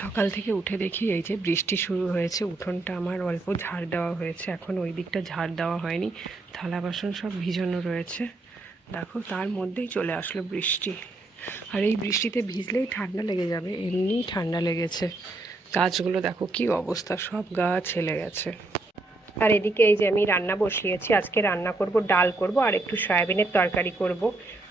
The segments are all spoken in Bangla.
সকাল থেকে উঠে দেখি এই যে বৃষ্টি শুরু হয়েছে, উঠোনটা আমার অল্প ঝাড় দেওয়া হয়েছে, এখন ওই দিকটা ঝাড় দেওয়া হয়নি, থালা বাসন সব ভিজানো রয়েছে। দেখো, তার মধ্যেই চলে আসলো বৃষ্টি। আর এই বৃষ্টিতে ভিজলেই ঠান্ডা লেগে যাবে, এমনিই ঠান্ডা লেগেছে। গাছগুলো দেখো কি অবস্থা, সব গাছ হেলে গেছে। আর এদিকে এই যে আমি রান্না বসিয়েছি, আজকে রান্না করব, ডাল করব, আর একটু সয়াবিনের তরকারি করব।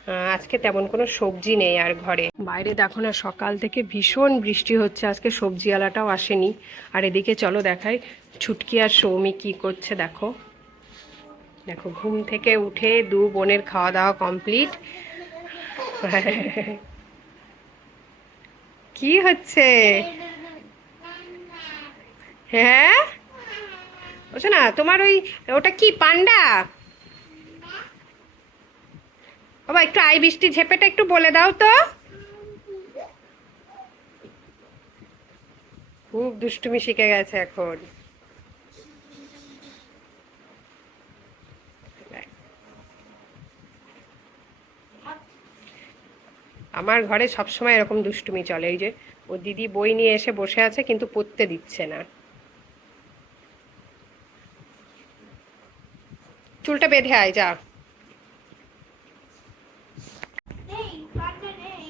আজকে তেমন কোনো সবজি নেই আর ঘরে। বাইরে দেখো না, সকাল থেকে ভীষণ বৃষ্টি হচ্ছে, আজকে সবজিওয়ালাটাও আসেনি। আর এদিকে চলো দেখাই, ছুটকি আর সৌমি কি করছে দেখো। দেখো, ঘুম থেকে উঠে দু বোনের খাওয়া দাওয়া কমপ্লিট। কি হচ্ছে? হ্যাঁ? বলছো না, তোমার ওই, ওটা কি, পান্ডা? বাবা, একটু আই বৃষ্টি ঝেপেটা একটু বলে দাও তো। খুব দুষ্টুমি শিখে গেছে এখন। আমার ঘরে সবসময় এরকম দুষ্টুমি চলে, এই যে ও দিদি বই নিয়ে এসে বসে আছে, কিন্তু পড়তে দিচ্ছে না। চুলটা বেঁধে আয়, যা নেই পান্ডা নেই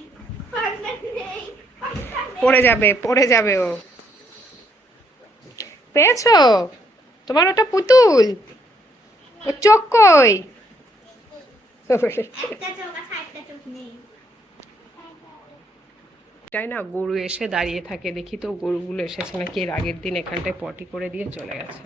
পান্ডা নেই পান্ডা নেই পড়ে যাবে পড়ে যাবে ও। পেয়েছ? তোমার ওটা পুতুল। ও চোখ কই? তাই না গরু এসে দাঁড়িয়ে থাকে। দেখি তো গরুগুলো এসেছে নাকি এর আগের দিন এখানটায় পটি করে দিয়ে চলে গেছে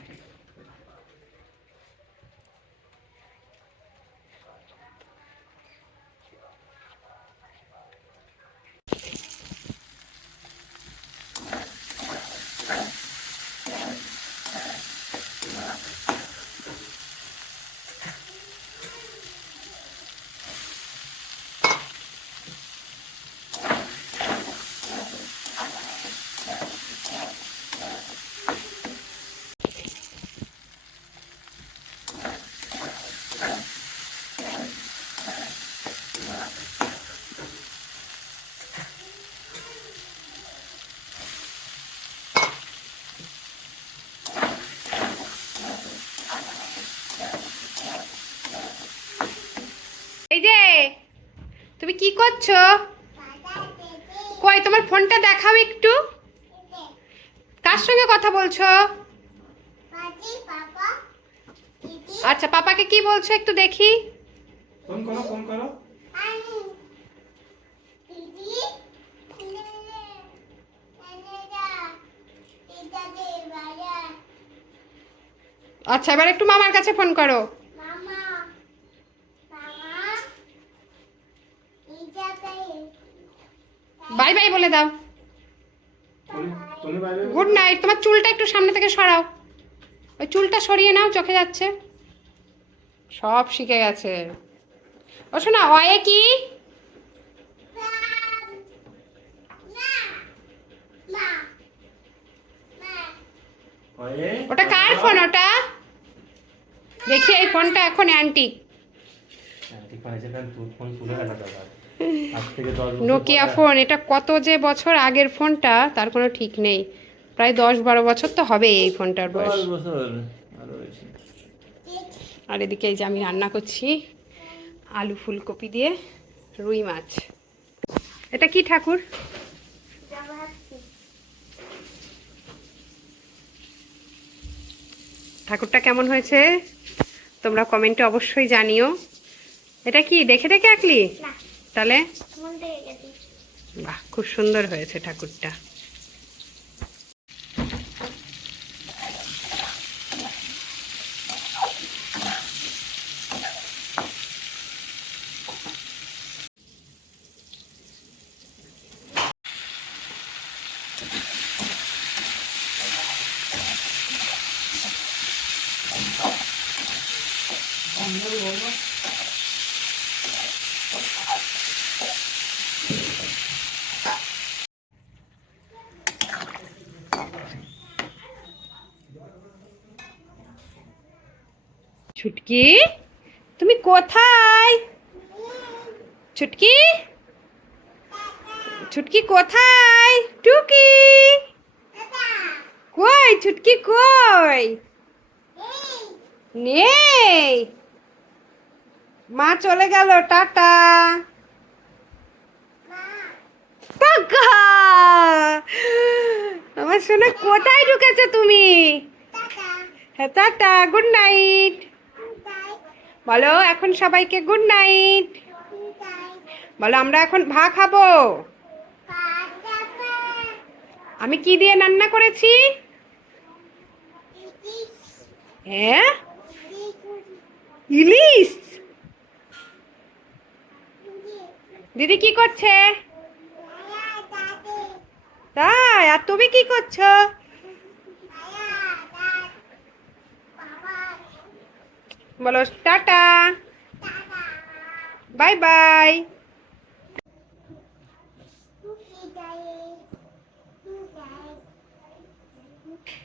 এই যে তুমি কি করছ? কই তোমার ফোনটা দেখাও একটু। কার সঙ্গে কথা বলছো? আচ্ছা পাপাকে কি বলছো একটু দেখি। ফোন করো ফোন করো। আচ্ছা এবার একটু মামার কাছে ফোন করো মামা মামা এটা দে বাই বাই বলে দাও। গুড নাইট তোমার চুলটা একটু সামনে থেকে সরাও। ওই চুলটা সরিয়ে নাও চোখে যাচ্ছে। সব শিখে গেছে। ও শোনা অয়ে কি? ওটা কার ফোন ওটা? দেখি এই ফোনটা এখন অ্যান্টিক। হ্যাঁ, ঠিক মানে যেটা তোর ফোন তুলে গেল দাদা আজ থেকে দশ বছর নোকিয়া ফোন এটা কত যে বছর আগের ফোনটা তার কোনো ঠিক নেই। প্রায় দশ বারো বছর তো হবে এই ফোনটার বয়স। দশ বছর আরও বেশি। আর এদিকে এই যে আমি রান্না করছি আলু ফুলকপি দিয়ে রুই মাছ। এটা কি ঠাকুর? ঠাকুরটা কেমন হয়েছে? তোমরা কমেন্টে অবশ্যই জানিও। এটা কি দেখে দেখে আঁকলি? না। তাহলে? বাহ খুব সুন্দর হয়েছে ঠাকুরটা। ছুটকি তুমি কোথায়? ছুটকি? ছুটকি কোথায়? টুকি? কই ছুটকি কই? নেই। মা চলে গেল টাটা। আমার সোনা কোথায় ঢুকেছো তুমি? হ্যাঁ টাটা গুড নাইট। বলো এখন সবাইকে গুড নাইট বলো আমরা এখন ভা খাব? আমি কি দিয়ে রান্না করেছি? হ্যাঁ? ইলিশ। দিদি কি করছে? তাই আর তুমি কি করছ? বলো টাটা বাই বাই Bye.